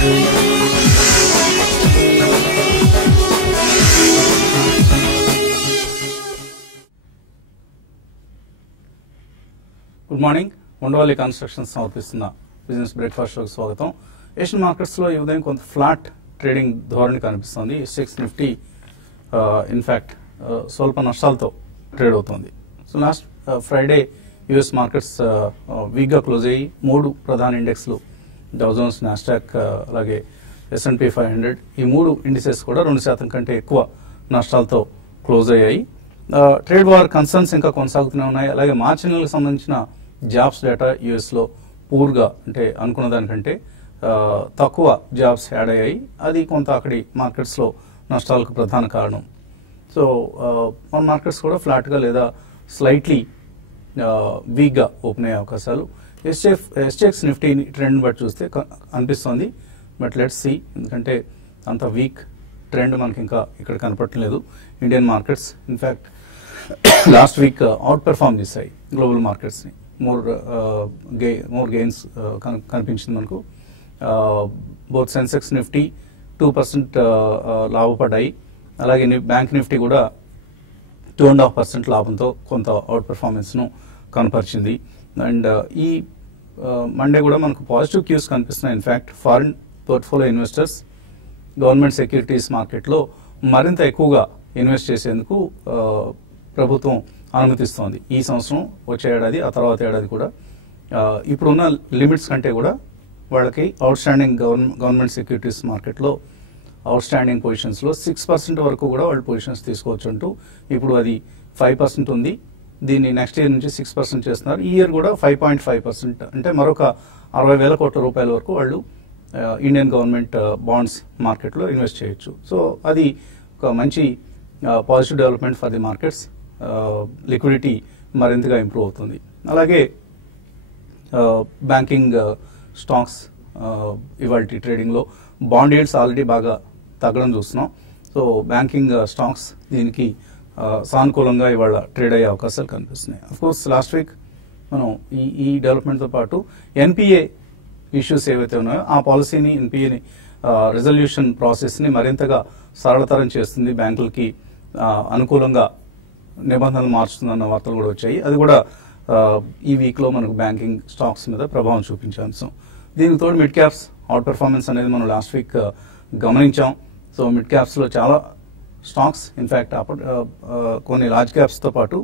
Good morning. Undavalli constructions సమర్పిస్తున్న business breakfast షోకి స్వాగతం. ఏషియన్ మార్కెట్స్ లో ఈ ఉదయం కొంత ఫ్లాట్ ట్రేడింగ్ ధోరణి కనిపిస్తుంది. సెక్స్ నిఫ్టీ ఇన్ఫాక్ట్ స్వల్ప నష్టాలతో ట్రేడ్ అవుతుంది. So last Friday US markets week గా క్లోజ్ అయ్యి మూడు ప్రధాన ఇండెక్స్లు డౌ జోన్స్, నాస్డాక్ అలాగే S&P 500 ఈ మూడు ఇండిసెస్ కూడా 2% కంటే ఎక్కువ నష్టాలతో క్లోజ్ అయ్యాయి. ట్రేడ్ వార్ కన్సర్న్స్ ఇంకా కొనసాగుతూనే ఉన్నాయి. అలాగే మార్చి నెలకు సంబంధించిన జాబ్స్ డేటా యుఎస్ లో పూర్గా అంటే అనుకున్న దానికంటే తక్కువ జాబ్స్ యాడ్ అయ్యాయి. అది కొంత అక్కడి మార్కెట్స్ లో నష్టాలకు ప్రధాన కారణం. సో మన మార్కెట్స్ కూడా ఫ్లాట్ గా లేదా స్లైట్లీ వీక్ గా ఓపెన్ అయ్యే అవకాశాలు. ఎస్టెక్స్ నిఫ్టీ ట్రెండ్ బట్టి చూస్తే అనిపిస్తోంది. బట్ లెట్స్ సీ, ఎందుకంటే అంత వీక్ ట్రెండ్ మనకి ఇంకా ఇక్కడ కనపడలేదు. Indian markets in fact last week out perform చేశాయి గ్లోబల్ మార్కెట్స్ ని. మోర్ గెయిన్స్ కనిపించింది మనకు. Both Sensex Nifty 2% లాభపడ్డాయి. అలాగే బ్యాంక్ నిఫ్టీ కూడా 2.5% లాభంతో కొంత అవుట్ పెర్ఫార్మెన్స్ ను కనపరిచింది. అండ్ ఈ మండే కూడా మనకు పాజిటివ్ క్యూస్ కనిపిస్తున్నాయి. In fact foreign portfolio investors government securities మార్కెట్లో మరింత ఎక్కువగా ఇన్వెస్ట్ చేసేందుకు ప్రభుత్వం అనుమతిస్తోంది. ఈ సంవత్సరం, వచ్చే ఏడాది, ఆ తర్వాత ఏడాది కూడా ఇప్పుడున్న లిమిట్స్ కంటే కూడా వాళ్ళకి అవుట్ స్టాండింగ్ గవర్నమెంట్ సెక్యూరిటీస్ మార్కెట్లో అవుట్ స్టాండింగ్ పొజిషన్స్ లో 6% వరకు కూడా వాళ్ళు పొజిషన్స్ తీసుకోవచ్చు అంటూ ఇప్పుడు అది 5% ఉంది. దీన్ని నెక్స్ట్ ఇయర్ నుంచి 6% చేస్తున్నారు. ఈ ఇయర్ కూడా 5.5%, అంటే మరొక 60,000 కోట్ల రూపాయల వరకు వాళ్ళు ఇండియన్ గవర్నమెంట్ బాండ్స్ మార్కెట్లో ఇన్వెస్ట్ చేయొచ్చు. సో అది ఒక మంచి positive development for the markets. Liquidity మరింతగా ఇంప్రూవ్ అవుతుంది. అలాగే బ్యాంకింగ్ స్టాక్స్ ఇవాళ ట్రేడింగ్ లో బాండ్ yields ఆల్రెడీ బాగా తగ్గడం చూస్తున్నాం. సో బ్యాంకింగ్ స్టాక్స్ దీనికి సానుకూలంగా ఇవాళ ట్రేడ్ అయ్యే అవకాశాలు కనిపిస్తున్నాయి. అఫ్ కోర్స్ లాస్ట్ వీక్ మనం ఈ డెవలప్మెంట్ తో పాటు ఎన్పిఏ ఇష్యూస్ ఏవైతే ఉన్నాయో ఆ పాలసీని, ఎన్పిఏని రిజల్యూషన్ ప్రాసెస్ ని మరింతగా సరళతరం చేస్తుంది, బ్యాంకులకి అనుకూలంగా నిబంధనలు మార్చుతుందన్న వార్తలు కూడా వచ్చాయి. అది కూడా ఈ వీక్ లో మనకు బ్యాంకింగ్ స్టాక్స్ మీద ప్రభావం చూపించే అంశం. దీనికి తోడు మిడ్ క్యాప్స్ అవుట్ పెర్ఫార్మెన్స్ అనేది మనం లాస్ట్ వీక్ గమనించాం. సో మిడ్ క్యాప్స్ లో చాలా స్టాక్స్, ఇన్ఫాక్ట్ కొన్ని లార్జ్ క్యాప్స్ తో పాటు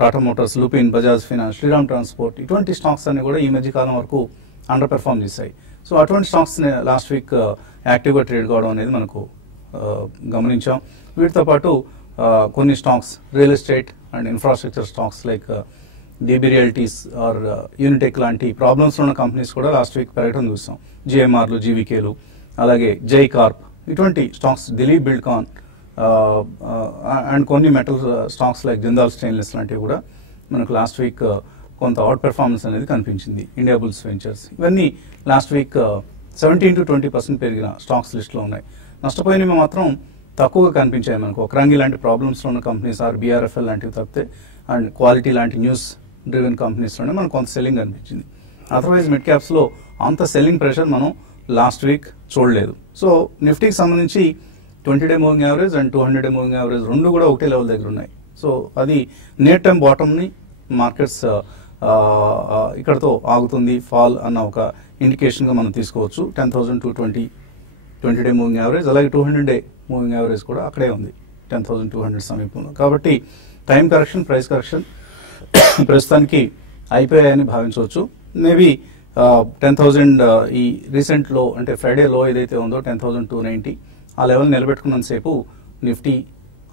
Tata motors, Lupin, Bajaj finance, Shriram transport ఇటువంటి స్టాక్స్ అన్ని కూడా ఈ మధ్య కాలం వరకు అండర్ పెర్ఫార్మ్ చేశాయి. సో అటువంటి స్టాక్స్ లాస్ట్ వీక్ యాక్టివ్ గా ట్రేడ్ కావడం అనేది మనకు గమనించాం. వీటితో పాటు కొన్ని stocks, real estate and infrastructure stocks like DB realties or Unitech లాంటి ప్రాబ్లమ్స్ ఉన్న కంపెనీస్ కూడా లాస్ట్ వీక్ పెరగడం చూస్తాం. జిఎంఆర్లు, జీవీకేలు, అలాగే జై కార్ప్ ఇటువంటి స్టాక్స్, దిలీప్ బిల్డ్కాన్ అండ్ కొన్ని metal stocks like Jindal stainless లాంటివి కూడా మనకు లాస్ట్ వీక్ కొంత అవుట్ పెర్ఫార్మెన్స్ అనేది కనిపించింది. ఇండియా బుల్స్ వెంచర్స్ ఇవన్నీ లాస్ట్ వీక్ 17 to 20% పెరిగిన స్టాక్స్ లిస్ట్ లో ఉన్నాయి. నష్టపోయినవి మాత్రం తక్కువగా కనిపించాయి మనకు. ఒకరంగి లాంటి ప్రాబ్లమ్స్ లో ఉన్న కంపెనీస్ ఆర్ బీఆర్ఎఫ్ఎల్ లాంటివి తప్పితే అండ్ క్వాలిటీ లాంటి న్యూస్ డ్రివెన్ కంపెనీస్ లోనే మనకు కొంత సెల్లింగ్ అనిపించింది. అదర్వైజ్ మిడ్ క్యాప్స్ లో అంత సెల్లింగ్ ప్రెషర్ మనం లాస్ట్ వీక్ చూడలేదు. సో నిఫ్టీకి సంబంధించి 20-day moving average and 200-day moving average రెండు కూడా ఒకటే లెవెల్ దగ్గర ఉన్నాయి. సో అది నియర్ టర్మ్ బాటమ్ ని మార్కెట్స్ ఇక్కడతో ఆగుతుంది ఫాల్ అన్న ఒక ఇండికేషన్ గా మనం తీసుకోవచ్చు. 10,220 20-day మూవింగ్ యావరేజ్, అలాగే 200-day మూవింగ్ యావరేజ్ కూడా అక్కడే ఉంది 10,200 సమీపంలో. కాబట్టి టైం కరెక్షన్, ప్రైస్ కరెక్షన్ ప్రస్తుతానికి అయిపోయాయని భావించవచ్చు. మేబీ 10,000 ఈ రీసెంట్ లో, అంటే ఫ్రైడే లో ఏదైతే ఉందో 10,290 ఆ లెవెల్ నిలబెట్టుకున్నంత సేపు నిఫ్టీ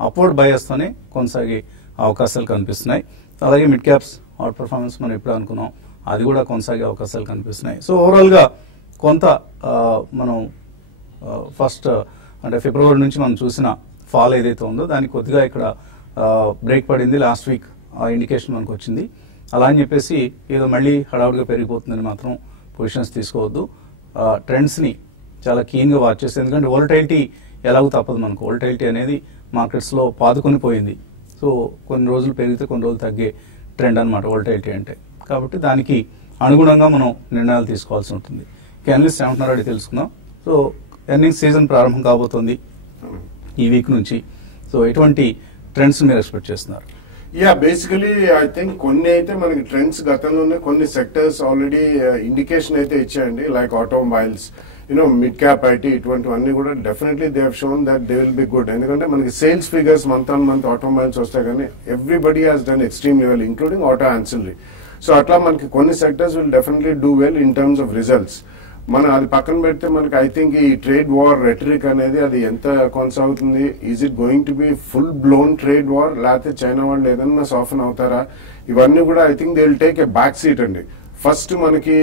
అప్వర్డ్ బయాస్ తోనే కొనసాగే అవకాశాలు కనిపిస్తున్నాయి. అలాగే మిడ్ క్యాప్స్ అవుట్ పర్ఫార్మెన్స్ మనం ఎప్పుడు అనుకున్నాం, అది కూడా కొనసాగే అవకాశాలు కనిపిస్తున్నాయి. సో ఓవరాల్ గా కొంత మనం ఫస్ట్ అంటే ఫిబ్రవరి నుంచి మనం చూసిన ఫాల్ ఏదైతే ఉందో దానికి కొద్దిగా ఇక్కడ బ్రేక్ పడింది లాస్ట్ వీక్. ఆ ఇండికేషన్ మనకు వచ్చింది. అలా అని చెప్పేసి ఏదో మళ్ళీ హడావుడిగా పెరిగిపోతుందని మాత్రం పొజిషన్స్ తీసుకోవద్దు. ట్రెండ్స్ ని చాలా కీన్ గా వాచ్ చేస్తే, ఎందుకంటే వోలటైలిటీ ఎలాగో తప్పదు మనకు. వోలటైలిటీ అనేది మార్కెట్స్ లో పాదుకొని పోయింది. సో కొన్ని రోజులు పెరిగితే కొన్ని రోజులు తగ్గే ట్రెండ్ అనమాట వోలటైలిటీ అంటే. కాబట్టి దానికి అనుగుణంగా మనం నిర్ణయాలు తీసుకోవాల్సి ఉంటుంది. అనలిస్ట్ ఏమంటున్నారో తెలుసుకుందాం. సో ఎర్నింగ్స్ సీజన్ ప్రారంభం కాబోతుంది ఈ వీక్ నుంచి. సో ఎటువంటి ట్రెండ్స్ మీరు ఎక్స్పెక్ట్ చేస్తున్నారు? యా, బేసికలీ ఐ థింక్ కొన్ని అయితే మనకి ట్రెండ్స్ గతంలోనే కొన్ని సెక్టర్స్ ఆల్రెడీ ఇండికేషన్ అయితే ఇచ్చాయండి, like automobiles, mid cap IT, ఇటువంటివన్నీ కూడా definitely they have shown that they will be good. ఎందుకంటే మనకి sales figures month on month automobiles వస్తాయి, కానీ everybody has done extreme level including auto ancillary. So అట్లా మనకి కొన్ని sectors will definitely do well in terms of results. మనం అది పక్కన పెడితే మనకి ఐ థింక్ ఈ ట్రేడ్ వార్ రెటరిక్ అనేది అది ఎంత కొనసాగుతుంది, is it going to be full blown trade war, లేకపోతే చైనా వాళ్ళు ఏదన్నా సాఫ్ట్ అవుతారా, ఇవన్నీ కూడా I think they will take a back seat అండి. ఫస్ట్ మనకి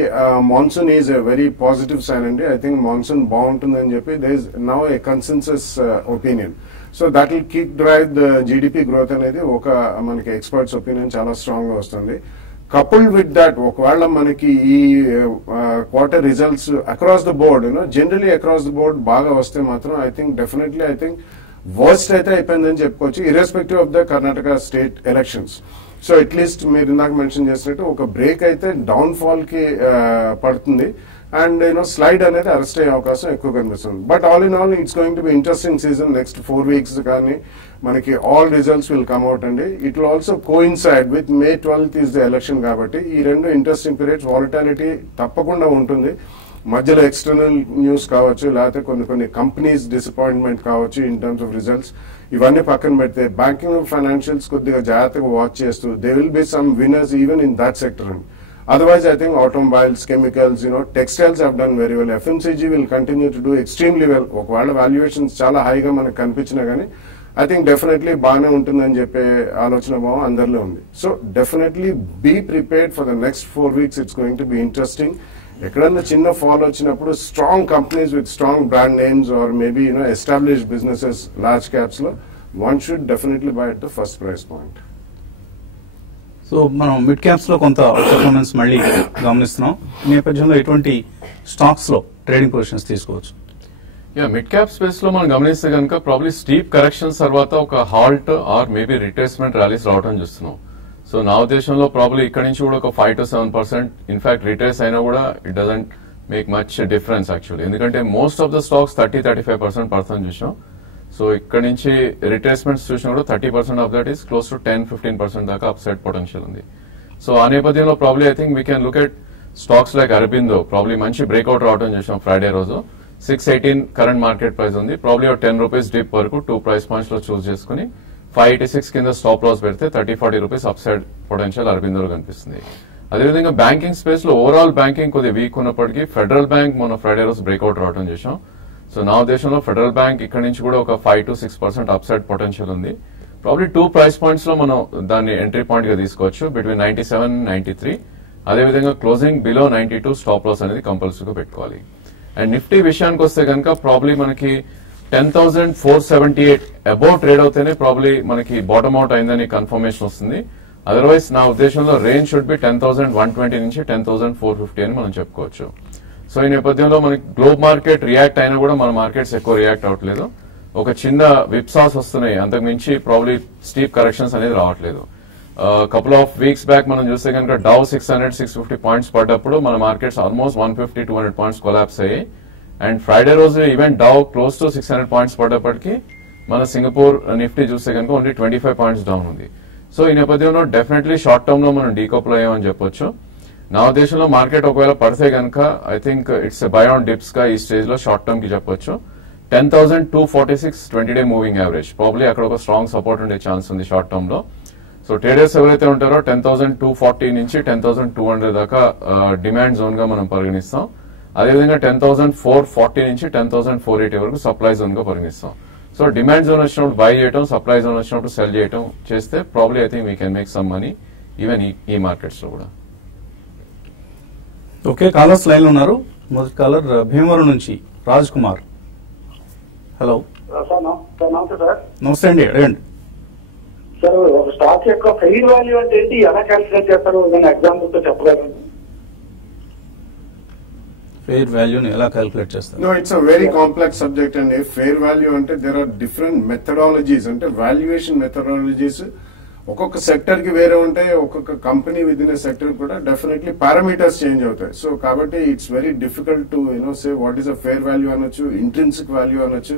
monsoon is a very positive sign అండి. ఐ థింక్ మాన్సూన్ బాగుంటుందని చెప్పి they is now a consensus opinion. So that will keep drive the GDP growth అనేది ఒక మనకి experts opinion చాలా strong గా వస్తుంది. కపుల్డ్ విత్ దట్ ఒకవేళ మనకి ఈ quarter results across the board generally across the board బాగా వస్తే మాత్రం I think definitely I think worst అయితే అయిపోయిందని చెప్పుకోవచ్చు, irrespective of the Karnataka state elections. So at least మీరు ఇందాక మెన్షన్ చేసినట్టు ఒక బ్రేక్ అయితే డౌన్ ఫాల్ కి పడుతుంది, అండ్ స్లైడ్ అనేది అరెస్ట్ అయ్యే అవకాశం ఎక్కువ కనిపిస్తుంది. But all in all it's going to be interesting season. Next 4 weeks కానీ మనకి all results will come out అండి. It will also coincide with May 12th is the election కాబట్టి ఈ రెండు ఇంట్రెస్టింగ్ పీరియడ్స్. వాలటాలిటీ తప్పకుండా ఉంటుంది, మధ్యలో ఎక్స్టర్నల్ న్యూస్ కావచ్చు, లేకపోతే కొన్ని కంపెనీస్ డిసప్పాయింట్మెంట్ కావచ్చు ఇన్ టర్మ్స్ ఆఫ్ రిజల్ట్స్. ఇవన్నీ పక్కన పెడితే బ్యాంకింగ్ ఫైనాన్షియల్స్ కొద్దిగా జాగ్రత్తగా వాచ్ చేస్తూ they will be some winners even in that sector అండి. Otherwise, I think automobiles, chemicals, textiles have done very well. FMCG will continue to do extremely well. ఒకవేళ valuations చాలా హైగా మనకు కనిపించినా కానీ ఐ థింక్ డెఫినెట్లీ బాగానే ఉంటుందని చెప్పే ఆలోచన భావం అందరిలో ఉంది. So definitely be prepared for the next 4 weeks. It's going to be interesting. ఎక్కడన్నా చిన్న ఫాల్ వచ్చినప్పుడు strong companies with strong brand names or maybe established businesses large caps లో one should definitely buy at the first price point. So మనం mid caps లో కొంత performance మళ్ళీ గమనిస్తున్నాం. ఈ నేపథ్యంలో ఎటువంటి స్టాక్స్ లో ట్రేడింగ్ పొజిషన్స్ తీసుకోవచ్చు? మిడ్ క్యాప్ స్పేస్ లో మనం గమనిస్తే కనుక ప్రాబ్లీ స్టీప్ కరెక్షన్స్ తర్వాత ఒక halt or maybe retracement rallies రావడం చూస్తున్నాం. సో నా ఉద్దేశంలో ప్రాబ్లీ ఇక్కడ నుంచి కూడా ఒక 5 to 7%, ఇన్ఫాక్ట్ రిట్రేస్ అయినా కూడా it doesn't make much difference actually, ఎందుకంటే most of the stocks 30-35% percent చూసాం. సో ఇక్కడ నుంచి రిట్రేస్మెంట్స్ చూసినా కూడా 30% of that is close to 10-15% దాకా అప్సైడ్ పొటెన్షియల్ ఉంది. సో ఆ నేపథ్యంలో probably I think we can look at stocks like Aurobindo. Probably మంచి బ్రేక్అవుట్ రావడం చూసాం ఫ్రైడే రోజు. 618 కరెంట్ మార్కెట్ ప్రైస్ ఉంది. ప్రాబ్లీ ఒక 10 రూపీస్ డిప్ వరకు 2 ప్రైస్ పాయింట్స్ లో చూస్ చేసుకుని 586 కింద స్టాప్ లాస్ పెడితే 30-40 రూపీస్ అప్సైడ్ పొటెన్షియల్ అరబిందోలో కనిపిస్తుంది. అదేవిధంగా బ్యాంకింగ్ స్పేస్ లో ఓవరాల్ బ్యాంకింగ్ కొద్దిగా వీక్ ఉన్నప్పటికీ ఫెడరల్ బ్యాంక్ మొన్న ఫ్రైడే రోజు బ్రేక్అవుట్ రావడం చూసాం. సో నా ఉద్దేశంలో ఫెడరల్ బ్యాంక్ ఇక్కడ నుంచి కూడా ఒక 5 to 6% అప్సైడ్ పొటెన్షియల్ ఉంది. ప్రాబ్లీ 2 ప్రైస్ పాయింట్స్ లో మనం దాన్ని ఎంట్రీ పాయింట్ గా తీసుకోవచ్చు, బిట్వీన్ 97-93. అదేవిధంగా క్లోజింగ్ బిలో 92 స్టాప్ లాస్ అనేది కంపల్సరీగా పెట్టుకోవాలి. అండ్ నిఫ్టీ విషయానికి వస్తే కనుక ప్రాబ్లీ మనకి 10,478 అబౌవ్ ట్రేడ్ అవుతేనే ప్రాబ్లీ మనకి బాటమ్ అవుట్ అయిందని కన్ఫర్మేషన్ వస్తుంది. అదర్వైజ్ నా ఉద్దేశంలో రేంజ్ షుడ్ బి 10,120 నుంచి 10,450 అని మనం చెప్పుకోవచ్చు. సో ఈ నేపథ్యంలో మనకి గ్లోబల్ మార్కెట్ రియాక్ట్ అయినా కూడా మన మార్కెట్స్ ఎక్కువ రియాక్ట్ అవ్వట్లేదు. ఒక చిన్న విప్సాస్ వస్తున్నాయి, అంతకు మించి ప్రాబ్లీ స్టీప్ కరెక్షన్స్ అనేది రావట్లేదు. కపుల్ ఆఫ్ వీక్స్ బ్యాక్ మనం చూస్తే కనుక డౌ 600-650 పాయింట్స్ పడ్డప్పుడు మన మార్కెట్స్ ఆల్మోస్ట్ 150-200 పాయింట్స్ కొలాప్స్ అయ్యాయి. అండ్ ఫ్రైడే రోజు even Dow close to 600 points పడ్డప్పటికీ మన సింగపూర్ నిఫ్టీ చూస్తే కనుక ఓన్లీ 25 పాయింట్స్ డౌన్ ఉంది. సో ఈ నేపథ్యంలో డెఫినెట్లీ షార్ట్ టర్మ్ లో మనం డీకపుల్ అయ్యామని చెప్పొచ్చు. నా ఉద్దేశంలో మార్కెట్ ఒకవేళ పడితే కనుక I think it's by on dips గా ఈ స్టేజ్ లో షార్ట్ టర్మ్ కి చెప్పొచ్చు. 10,246 20-day మూవింగ్ యావరేజ్ ప్రాబ్లీ అక్కడ ఒక స్ట్రాంగ్ సపోర్ట్ ఉండే ఛాన్స్ ఉంది షార్ట్ టర్మ్ లో. సో ట్రేడర్స్ ఎవరైతే ఉంటారో 10,240 నుంచి 10,200 దాకా డిమాండ్ జోన్ గా మనం పరిగణిస్తాం. అదేవిధంగా 10,440 నుంచి 10,480 వరకు సప్లై జోన్ గా పరిగణిస్తాం. సో డిమాండ్ జోన్ వచ్చినప్పుడు బై చేయడం, సప్లై జోన్ వచ్చినప్పుడు సెల్ చేయడం చేస్తే probably I think we can make some money even ఈ మార్కెట్స్ లో కూడా. ఓకే, కాలర్స్ లైన్ లో ఉన్నారు. మొదటి కాలర్ భీమవరం నుంచి రాజ్ కుమార్. హలో నమస్తే అండి, అడగండి సార్. ఒక స్టాక్ యొక్క ఫెయిర్ వాల్యూ అంటే ఏంటి, ఎలా క్యాల్కులేట్ చేస్తారు, ఎగ్జాంపుల్ తో చెప్పగలరు? ఫెయిర్ వాల్యూని ఎలా క్యాల్కులేట్ చేస్తారు? No, it's a very complex subject అండి. ఫెయిర్ వాల్యూ అంటే there are different methodologies, అంటే వాల్యుయేషన్ మెథడాలజీస్ ఒక్కొక్క సెక్టర్ కి వేరే ఉంటాయి, ఒక్కొక్క కంపెనీ విత్ ఇన్ సెక్టర్ కూడా డెఫినెట్లీ పారామీటర్స్ చేంజ్ అవుతాయి. సో కాబట్టి it's very difficult to say what is a fair value అనొచ్చు, ఇంట్రిన్సిక్ వాల్యూ అనొచ్చు.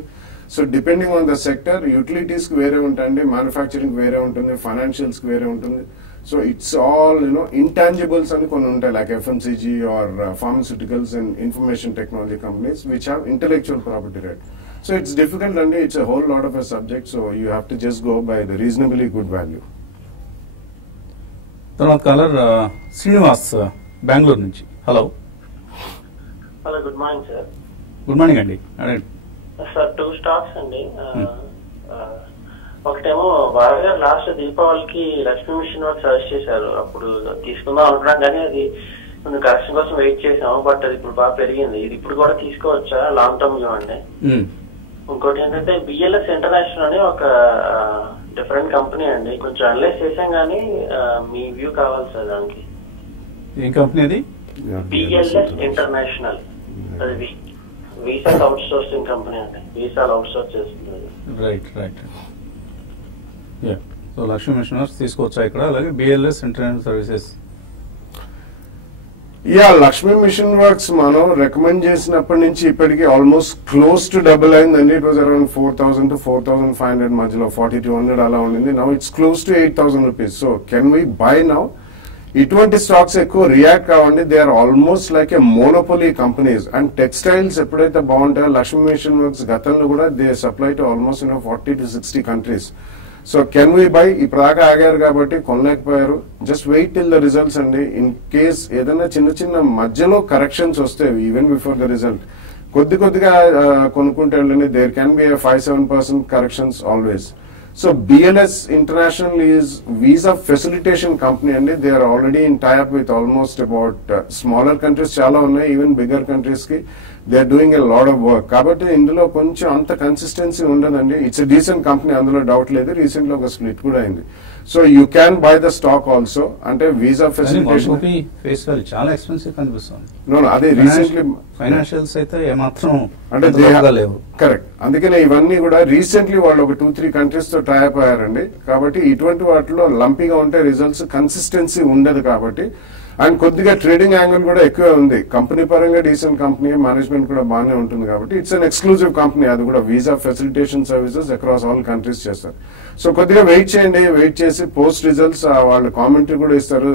So depending on the sector, utilities కి వేరే ఉంటాయండి, మ్యానుఫ్యాక్చరింగ్ వేరే ఉంటుంది, ఫైనాన్షియల్స్ కి వేరే ఉంటుంది. సో ఇట్స్ ఆల్ ఇంటాంజిబుల్స్ అని కొన్ని ఉంటాయి, like FMCG or pharmaceuticals and information technology companies which have intellectual property right. So it's difficult and it's a whole lot of a subject, so you have to just go by the reasonably good value. తర్వాత caller Srinivas Bengaluru నుంచి. Hello good morning sir. Good morning అండి. అడగండి sir. 2 stocks అండి. ఒకటేమో బాగా గారు last దీపావళికి Lakshmi machine work suggest చేశారు, అప్పుడు తీసుకుందాం అనుకున్నాం కానీ అది కొంచెం కరెక్షన్ కోసం వెయిట్ చేసాము, బట్ అది ఇప్పుడు బాగా పెరిగింది. ఇది ఇప్పుడు కూడా తీసుకోవచ్చా లాంగ్ టర్మ్ లో అండి? ఇంకోటి ఏంటంటే BLS ఇంటర్నేషనల్ అని ఒక డిఫరెంట్ కంపెనీ అండి, కొంచెం అనలైజ్ చేసాం కానీ మీ వ్యూ కావాలి సార్ దానికి. ఏం కంపెనీ అది? BLS ఇంటర్నేషనల్, అది వీసా అవుట్ సోర్సింగ్ కంపెనీ అండి, వీసాలు అవుట్ సోర్స్ చేస్తుంది. Right right. సో లక్ష్మీ మిషనర్స్ తీసుకోవచ్చా ఇక్కడ? అలాగే BLS international services. Lakshmi machine works మనం రికమెండ్ చేసినప్పటి నుంచి ఇప్పటికి ఆల్మోస్ట్ క్లోజ్ టు డబుల్ అయిందండి. ఇట్ వాజ్ అరౌండ్ 4,000 to 4,500 మధ్యలో, 4,200 అలా ఉండింది. Now it's close to 8,000 rupees. So can we buy now? ఇటువంటి స్టాక్స్ ఎక్కువ రియాక్ట్ కావండి. They are almost like A monopoly companies. And textiles ఎప్పుడైతే బాగుంటాయో, లక్ష్మీ మిషన్ వర్క్స్ గతంలో కూడా they supply to almost 40 to 60 countries. So can we buy? ఇప్పుడు దాకా ఆగారు కాబట్టి కొనలేకపోయారు. Just wait till the results అండి. ఇన్ కేస్ ఏదైనా చిన్న చిన్న మధ్యలో కరెక్షన్స్ వస్తే ఈవెన్ బిఫోర్ ద రిజల్ట్ కొద్దిగా కొనుక్కుంటే వెళ్ళండి. There can be 5-7% corrections always. So BLS international is visa facilitation company అండి. They are already in tie up with almost about smaller countries చాలా ఉన్నాయి, ఈవెన్ బిగ్గర్ కంట్రీస్ కి they are doing a lot of work. కాబట్టి ఇందులో కొంచెం అంత consistency ఉండదండి. It's a decent company, అందులో డౌట్ లేదు. రీసెంట్ లో ఒక స్ప్లిట్ కూడా అయింది. So you can buy the stock also. అంటే వీసా ఫెసిలిటేషన్ ఫేస్ వాల్యూ చాలా ఎక్స్పెన్సివ్ కనిపిస్తుంది. అదే రీసెంట్లీ ఫైనాన్షియల్స్ అయితే ఏమాత్రం అంటే లేవు. కరెక్ట్. అందుకనే ఇవన్నీ కూడా రీసెంట్లీ వాళ్ళు ఒక 2-3 కంట్రీస్ తో టైఅప్ అయ్యారండి. కాబట్టి ఇటువంటి వాటిలో లంపీగా ఉంటే రిజల్ట్స్ కన్సిస్టెన్సీ ఉండదు. కాబట్టి అండ్ కొద్దిగా ట్రేడింగ్ యాంగిల్ కూడా ఎక్కువే ఉంది. కంపెనీ పరంగా డీసెంట్ కంపెనీ, మేనేజ్మెంట్ కూడా బాగానే ఉంటుంది. కాబట్టి ఇట్స్ అన్ ఎక్స్క్లూజివ్ కంపెనీ. అది కూడా visa facilitation services across all countries చేస్తారు. సో కొద్దిగా వెయిట్ చేయండి. వెయిట్ చేసి పోస్ట్ రిజల్ట్స్ వాళ్ళు కామెంటరీ కూడా ఇస్తారు,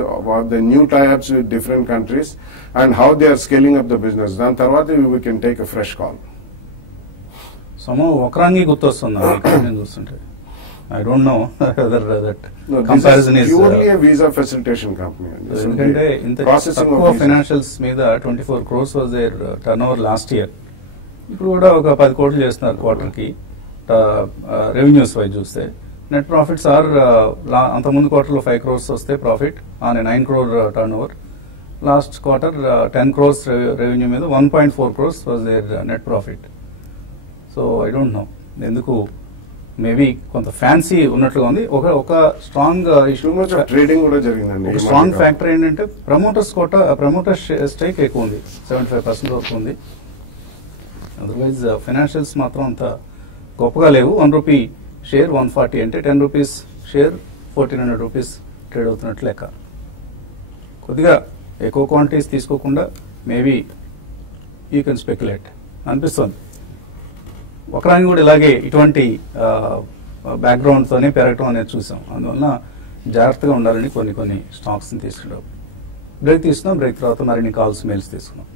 the new tie ups with different countries and how they are scaling up the business. దాని తర్వాత we can take a fresh call. సమో ఒకరాంగి గుర్తొస్తుంది చూస్తుంటే. I don't know whether that comparison is purely a visa facilitation company. ఎందుకంటే ఇంత తక్కువ financials మీద 24 crores was their turnover last year. ఇప్పుడు కూడా ఒక 10 కోట్లు చేస్తున్నారు క్వార్టర్ కి. రెవెన్యూస్ వైజ్ చూస్తే నెట్ ప్రాఫిట్స్ ఆర్ అంతకుముందు క్వార్టర్ లో 5 crores వస్తే profit on 9 crore turnover. Last quarter 10 crores revenue మీద 1.4 crores was their net profit. So I don't know ఎందుకు, మేబీ కొంత ఫ్యాన్సీ ఉన్నట్లుగా ఉంది. ఒక స్ట్రాంగ్ ట్రేడింగ్ కూడా జరిగిందండి. స్ట్రాంగ్ ఫ్యాక్టర్ ఏంటంటే ప్రమోటర్ స్టేక్ ఎక్కువ ఉంది, 75% వరకు ఉంది. అదర్వైజ్ ఫైనాన్షియల్స్ మాత్రం అంత గొప్పగా లేవు. 1 రూపీ షేర్ 140 అంటే 10 రూపీస్ షేర్ 1,400 రూపీస్ ట్రేడ్ అవుతున్నట్లు లెక్క. కొద్దిగా ఎక్కువ క్వాంటిటీస్ తీసుకోకుండా మేబీ యూ కెన్ స్పెక్యులేట్ అనిపిస్తుంది. ఒకరాని కూడా ఇలాగే ఇటువంటి బ్యాక్గ్రౌండ్ తోనే పెరగటం అనేది చూసాం. అందువల్ల జాగ్రత్తగా ఉండాలని కొన్ని స్టాక్స్ ని తీసుకున్నాం. బ్రేక్ తీసుకున్నాం. బ్రేక్ తర్వాత మరిన్ని కాల్స్, మెయిల్స్ తీసుకున్నాం.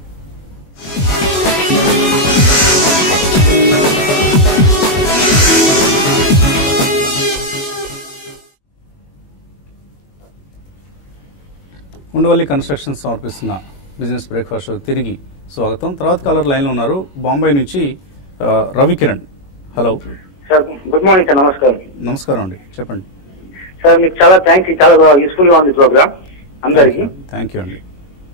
ఉండవల్లి కన్స్ట్రక్షన్స్ సమర్పిస్తున్న బిజినెస్ బ్రేక్ఫాస్ట్ తిరిగి స్వాగతం. తర్వాత కాలర్ లైన్ లో ఉన్నారు బాంబే నుంచి Ravikiran. Hello sir. Good morning sir. నమస్కారం. నమస్కారం అండి, చెప్పండి సార్. మీకు చాలా థ్యాంక్ యూ, చాలా యూస్ఫుల్ గా ఉంది ప్రోగ్రామ్ అందరికి. థ్యాంక్ యూ అండి.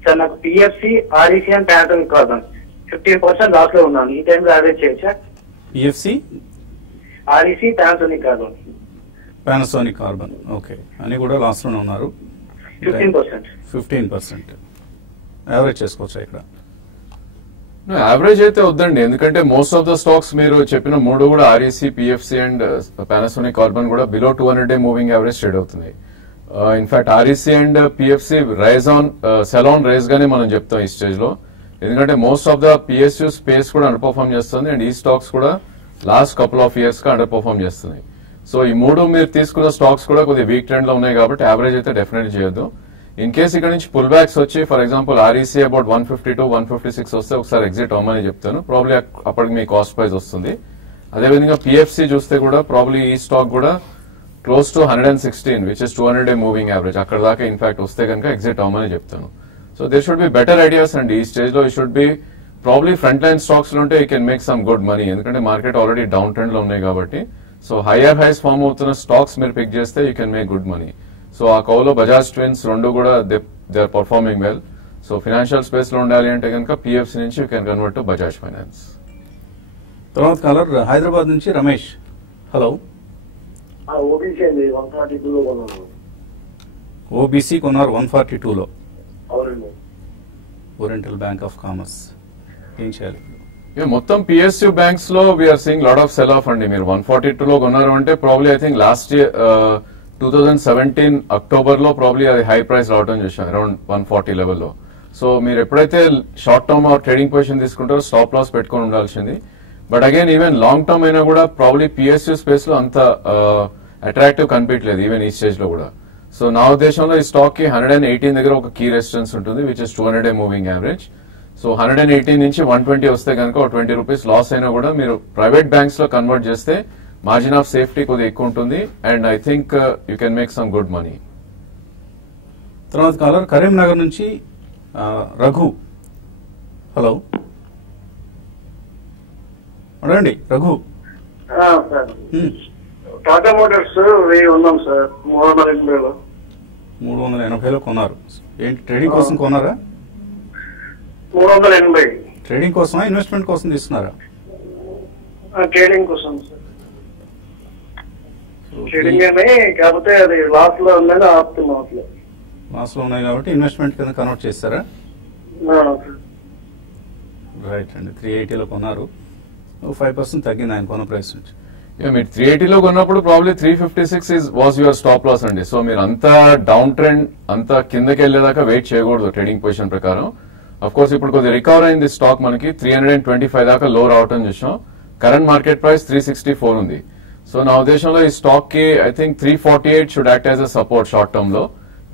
సార్ నాకు PFC, REC and Panasonic carbon 15% loss లో ఉన్నాను. ఈ టైంలో యావరేజ్ చేయొచ్చా? PFC, REC, Panasonic carbon. Panasonic carbon okay అని కూడా లాస్ట్ లోనే ఉన్నారు. 15% యావరేజ్ చేసుకోవచ్చా ఇక్కడ? యావరేజ్ అయితే వద్దండి, ఎందుకంటే మోస్ట్ ఆఫ్ ద స్టాక్స్ మీరు చెప్పిన మూడు కూడా REC, PFC and Panasonic Carbon కూడా below 200-day moving average trade అవుతుంది. In fact REC and PFC rise on sell on rise గానే మనం చెప్తాం ఈ స్టేజ్ లో, ఎందుకంటే most of the PSU space కూడా అండర్ పర్ఫార్మ్ చేస్తుంది అండ్ ఈ స్టాక్స్ కూడా లాస్ట్ కపుల్ ఆఫ్ ఇయర్స్ గా అండర్ పర్ఫార్మ్ చేస్తుంది. సో ఈ మూడు మీరు తీసుకున్న స్టాక్స్ కూడా కొద్దిగా వీక్ ట్రెండ్ లో ఉన్నాయి కాబట్టి యావరేజ్ అయితే డెఫినెట్ చేయొద్దు. ఇన్ కేసు ఇక్కడ నుంచి పుల్ బ్యాక్స్ వచ్చి ఫర్ ఎగ్జాంపుల్ ఆర్ఈసీ అబౌట్ 152, 156 వస్తే ఒకసారి ఎగ్జిట్ అవ్వమని చెప్తాను, ప్రాబ్లీ అప్పటికి మీ కాస్ట్ ప్రైస్ వస్తుంది. అదేవిధంగా పిఎఫ్సి చూస్తే కూడా ప్రాబ్లీ ఈ స్టాక్ కూడా close to 116 which is 200-day moving average, అక్కడ దాకా ఇన్ఫాక్ట్ వస్తే కనుక ఎగ్జిట్ అవ్వమని చెప్తాను. So there should be better ideas and ఈ స్టేజ్ లో ఈ should be probably front line stocks లో ఉంటే you can make some good money, ఎందుకంటే మార్కెట్ ఆల్రెడీ డౌన్ ట్రెండ్ లో ఉన్నాయి కాబట్టి. సో హైయర్ హైస్ ఫార్మ్ అవుతున్న స్టాక్స్ మీరు పిక్ చేస్తే you can make good money. So ఆ కౌలో బజాజ్ ట్విన్స్ రెండు కూడా they are performing well. So financial space లో ఉండాలి అంటే కనుక పిఎఫ్సి నుంచి you can convert to Bajaj finance. తర్వాత కాలర్ హైదరాబాద్ నుంచి రమేష్. హలో. ఓబీసీ అండి 142లో కొన్నాను. ఓబీసీ కొన్నారు 142లో. అవునండి. ఓరియంటల్ బ్యాంక్ ఆఫ్ కామర్స్ ఏం చేయాలి? మొత్తం పిఎస్యూ బ్యాంక్స్ లో we're seeing lot of sell off అండి. మీరు 142లో కొన్నారు అంటే probably I think last year 2017 October లో ప్రాబ్లీ అది హై ప్రైస్ రావడం చూసాం అరౌండ్ 140 లెవెల్లో. సో మీరు ఎప్పుడైతే షార్ట్ టర్మ్ ట్రేడింగ్ పొజిషన్ తీసుకుంటారో స్టాప్ లాస్ పెట్టుకొని ఉండాల్సింది. But again even long term అయినా కూడా ప్రాబ్లీ పిఎస్యూ స్పేస్ లో అంత అట్రాక్టివ్ కనిపించలేదు ఈవెన్ ఈ స్టేజ్ లో కూడా. సో నా ఉద్దేశంలో ఈ స్టాక్ కి 118 దగ్గర ఒక కీ రెసిస్టెన్స్ ఉంటుంది which is 200-day moving average. So 118 నుంచి 120 వస్తే కనుక ఒక 20 రూపీస్ లాస్ అయినా కూడా మీరు ప్రైవేట్ బ్యాంక్స్ లో కన్వర్ట్ చేస్తే మార్జిన్ ఆఫ్ సేఫ్టీ కొద్దిగా ఎక్కువ ఉంటుంది and I think you can make some good money. తర్వాత కాలర్ కరీంనగర్ నుంచి రఘు. హలో అడగండి రఘు. సార్ టాటా మోటార్స్ 1000 ఉన్నాం సార్ 380లో. 380లో కొన్నారు. ఏంటి ట్రేడింగ్ కోసం కొన్నారా? 380 ట్రేడింగ్ కోసమా ఇన్వెస్ట్మెంట్ కోసం తీసుకున్నారా? ట్రేడింగ్ కోసం సార్. ట్రేడింగ్ అని కాకపోతే అది లాస్ లో ఉందని ఆపుతున్నాం. అట్లా లాస్ లో ఉన్నాయి కాబట్టి ఇన్వెస్ట్మెంట్ కింద కన్వర్ట్ చేస్తారా? రైట్ అండి. 380లో కొన్నారు, 5% తగ్గింది ఆయన కొన్న ప్రైస్ నుంచి. మీరు 380లో కొన్నప్పుడు probably 356 was your stop loss అండి. సో మీరు అంత డౌన్ ట్రెండ్ అంత కిందకి వెళ్లేదాకా వెయిట్ చేయకూడదు ట్రేడింగ్ పొజిషన్ ప్రకారం. అఫ్ కోర్స్ ఇప్పుడు కొద్దిగా రికవర్ అయింది స్టాక్, మనకి 325 దాకా లో రావటం చూసాం. కరెంట్ మార్కెట్ ప్రైస్ 364 ఉంది. సో నా ఉద్దేశంలో ఈ స్టాక్ కి I think 348 should act as a support short term లో.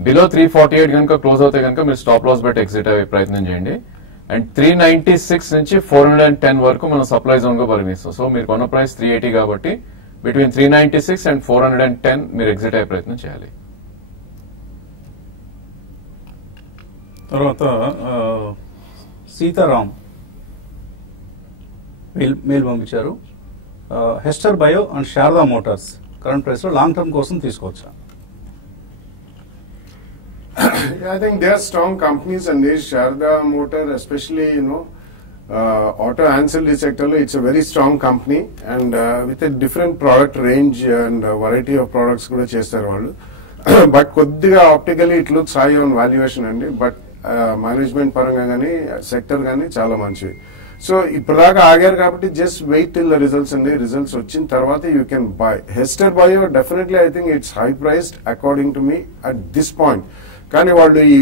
బిలో 348 కనుక క్లోజ్ అవుతే కనుక మీరు స్టాప్ లాస్ బట్టి ఎగ్జిట్ అయ్యే ప్రయత్నం చేయండి. అండ్ 396 నుంచి 410 వరకు మనం సప్లై జోన్ గా పరిగణిస్తాం. సో మీరు కొన్న ప్రైస్ 380 కాబట్టి బిట్వీన్ 396 అండ్ 410 మీరు ఎగ్జిట్ అయ్యే ప్రయత్నం చేయాలి. తర్వాత సీతారాం మెయిల్ పంపించారు. హెస్టర్ bio and Sharada Motors current price లో లాంగ్ టర్మ్ కోసం తీసుకోవచ్చా? I think they are strong companies and this Sharda Motor especially auto ancillary sector it's a very strong company and with a different product range and variety of products kuda chestaru vallu but koddiga optically it looks high on valuation andi but management paranga gaani sector gaani chaala manchivi. So ippudaga aagaru kabatti just wait till the results and results vachin tarvata you can buy. Hester Bio definitely I think it's high priced according to me at this point. కానీ వాళ్ళు ఈ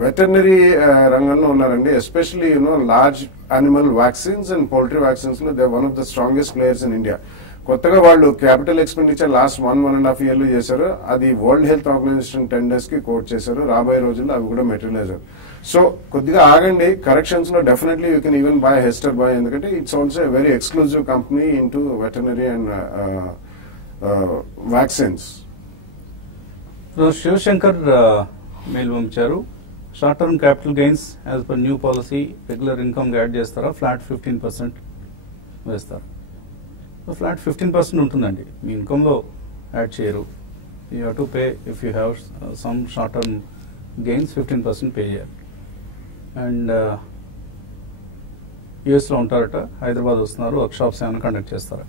veterinary రంగంలో ఉన్నారండి. Especially large animal vaccines and poultry vaccines లో they one of the strongest players in India. కొత్తగా వాళ్ళు capital expenditure last 1.5 years చేశారు. అది వరల్డ్ హెల్త్ ఆర్గనైజేషన్ టెండర్స్ కి కోట్ చేశారు. రాబోయే రోజుల్లో అవి కూడా మెటీరియలైజ్. సో కొద్దిగా ఆగండి, కరెక్షన్స్ లో definitely you can even buy Hester buy, ఎందుకంటే it's also very exclusive company in to veterinary and vaccines. Shivashankar mail పంపించారు. Short term capital gains as per new policy regular income add చేస్తారా, flat 15% వేస్తారు? Flat 15% ఉంటుందండి, మీ income లో add చేయరు. You have to pay if you have some short term gains 15% pay చేయాలి. And యుఎస్లో ఉంటారట, హైదరాబాద్ వస్తున్నారు, వర్క్ షాప్స్ ఏమైనా కండక్ట్ చేస్తారా?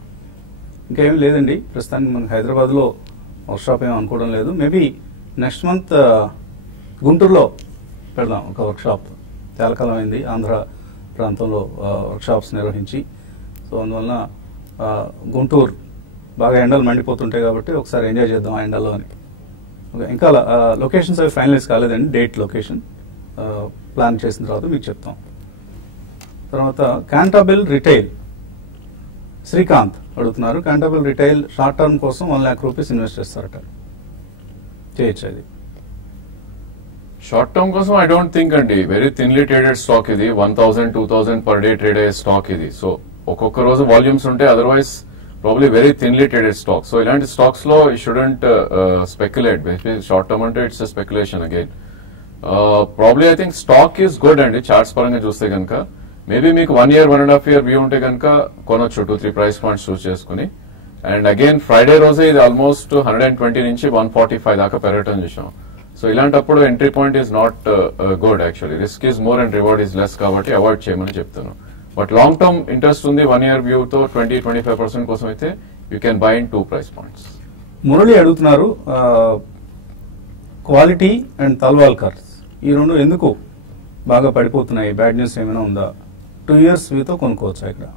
ఇంకేమీ లేదండి ప్రస్తుతానికి మనకి హైదరాబాద్లో వర్క్ షాప్ ఏమీ అనుకోవడం లేదు. మేబీ నెక్స్ట్ మంత్ గుంటూరులో పెడదాం ఒక వర్క్ షాప్. చాలా కాలం అయింది ఆంధ్ర ప్రాంతంలో వర్క్షాప్స్ నిర్వహించి, సో అందువలన గుంటూరు బాగా ఎండలు మండిపోతుంటాయి కాబట్టి ఒకసారి ఎంజాయ్ చేద్దాం ఆ ఎండలో అని. ఓకే, ఇంకా లొకేషన్స్ అవి ఫైనలైజ్ కాలేదండి, డేట్ లొకేషన్ ప్లాన్ చేసిన తర్వాత మీకు చెప్తాం. తర్వాత కాంటాబుల్ రిటైల్ శ్రీకాంత్ అడుగుతున్నారు, కాంటాబుల్ రిటైల్ షార్ట్ టర్మ్ కోసం 1 lakh రూపీస్ ఇన్వెస్ట్ చేస్తారట, చేయొచ్చు అది? షార్ట్ టర్మ్ కోసం ఐ డోంట్ థింక్ అండి, వెరీ థిన్లీ ట్రేడెడ్ స్టాక్ ఇది, 1000 2000 పర్ డే ట్రేడ్ అయ్యే స్టాక్ ఇది. సో ఒక్కొక్క రోజు వాల్యూమ్స్ ఉంటే, otherwise probably very thinly traded stock. So ఇలాంటి స్టాక్స్ లో you shouldn't speculate. Short term అంటే it's speculation again. Probably I think stock is good అండి చార్ట్స్ పరంగా చూస్తే కనుక. మేబీ మీకు 1 year 1.5 year వ్యూ ఉంటే కనుక కొనొచ్చు 2-3 ప్రైస్ పాయింట్స్ చూస్ చేసుకుని. అండ్ అగైన్ ఫ్రైడే రోజే ఇది ఆల్మోస్ట్ 120 నుంచి 145 దాకా పెరగటం చూసాం. సో ఇలాంటప్పుడు entry point is not good actually. Risk is more and reward is less కాబట్టి అవాయిడ్ చేయమని చెప్తాను. బట్ లాంగ్ టర్మ్ ఇంట్రెస్ట్ ఉంది 1 year వ్యూతో 20-25% కోసం అయితే you can buy in 2 price points. Murali అడుగుతున్నారు, క్వాలిటీ అండ్ తల్వాల్కర్ ఈ రెండు ఎందుకు బాగా పడిపోతున్నాయి, బ్యాడ్ న్యూస్ ఏమైనా ఉందా? 2 years వ్యూతో కొనుక్కోవచ్చా ఇక్కడ?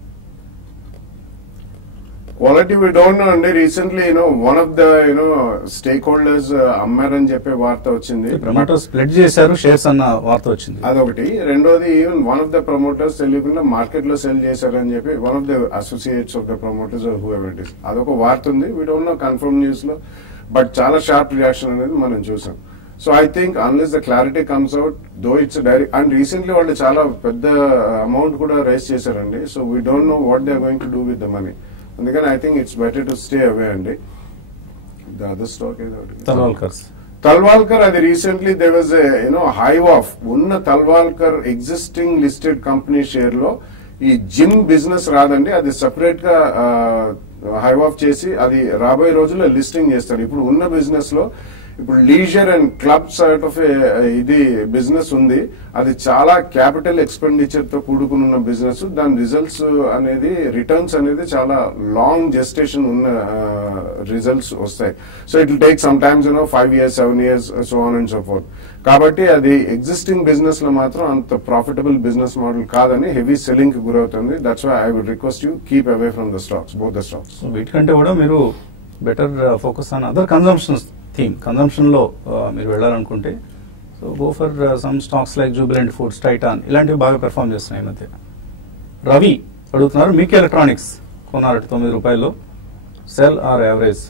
క్వాలిటీ వి డోంట్ నో అండి. Recently one of the stakeholders అమ్మారని చెప్పే వార్త వచ్చింది. ప్రమోటర్స్ స్ప్లిట్ చేశారు షేర్స్ అన్న వార్త వచ్చింది, అదొకటి. రెండోది even one of the promoters తెలియకుండా మార్కెట్ లో సెల్ చేశారని చెప్పి one of the associates of the promoters whoever it is, అదొక వార్త ఉంది. We don't know confirm news లో, బట్ చాలా షార్ప్ రియాక్షన్ అనేది మనం చూసాం. So I think unless the clarity comes out, though it's direct. And recently వాళ్ళు చాలా పెద్ద అమౌంట్ కూడా రైజ్ చేశారండి. So we don't know what they are going to do with the money. అందుకని I think it's better to stay away అండి. The other stock Talwalkar, అది recently they was hive off ఉన్న Talwalkar existing listed company share లో ఈ gym business రాదండి, అది separate గా hive of చేసి అది రాబోయే రోజుల్లో లిస్టింగ్ చేస్తారు. ఇప్పుడు ఉన్న బిజినెస్ లో ఇప్పుడు leisure and club side of ఇది బిజినెస్ ఉంది. అది చాలా క్యాపిటల్ ఎక్స్పెండిచర్ తో కూడుకున్న బిజినెస్. దాని రిజల్ట్స్ అనేది రిటర్న్స్ అనేది చాలా లాంగ్ జెస్టేషన్ ఉన్న రిజల్ట్స్ వస్తాయి. So it will take some times 5 years 7 years so on and so forth. కాబట్టి అది ఎగ్జిస్టింగ్ బిజినెస్ లో మాత్రం అంత ప్రాఫిటబుల్ బిజినెస్ మోడల్ కాదని హెవీ సెల్లింగ్ కి గురవుతుంది. That's why I would request you keep away from the stocks, both the stocks. వీటికంటే కూడా మీరు better focus on other consumption theme. Consumption లో మీరు వెళ్ళాలనుకుంటే so go for some stocks like Jubilant foods, Titan ఇలాంటివి బాగా పెర్ఫార్మ్ చేస్తున్నాయి ఈ మధ్య. రవి అడుగుతున్నారు, మీకే ఎలక్ట్రానిక్స్ కొన్నారట 9 రూపాయల్లో, సెల్ ఆర్ యావరేజ్?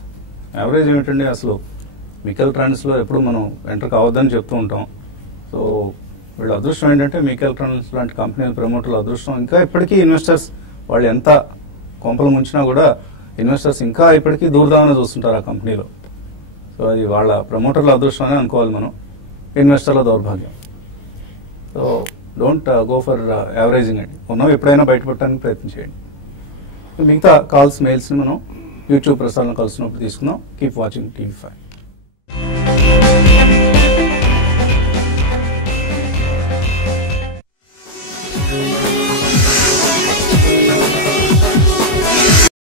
యావరేజ్ ఏమిటండి అసలు? మీకే ఎలక్ట్రానిక్స్ లో ఎప్పుడు మనం ఎంటర్ కావద్దని చెప్తూ ఉంటాం. సో వీళ్ళ అదృష్టం ఏంటంటే మీకే ఎలక్ట్రానిక్స్ లాంటి కంపెనీల ప్రమోటర్ల అదృష్టం. ఇంకా ఇప్పటికీ ఇన్వెస్టర్స్ వాళ్ళు ఎంత కొంపలు ముంచినా కూడా ఇన్వెస్టర్స్ ఇంకా ఇప్పటికీ దూరదామని చూస్తుంటారు ఆ కంపెనీలో. సో అది వాళ్ళ ప్రమోటర్ల అదృష్టం అని అనుకోవాలి మనం, ఇన్వెస్టర్ల దౌర్భాగ్యం. So don't go for averaging అండి, ఉన్నాం ఎప్పుడైనా బయటపడటానికి ప్రయత్నం చేయండి. మిగతా కాల్స్ మెయిల్స్ని మనం యూట్యూబ్ ప్రసారంలో కలిసినప్పుడు తీసుకుందాం. Keep watching TV5.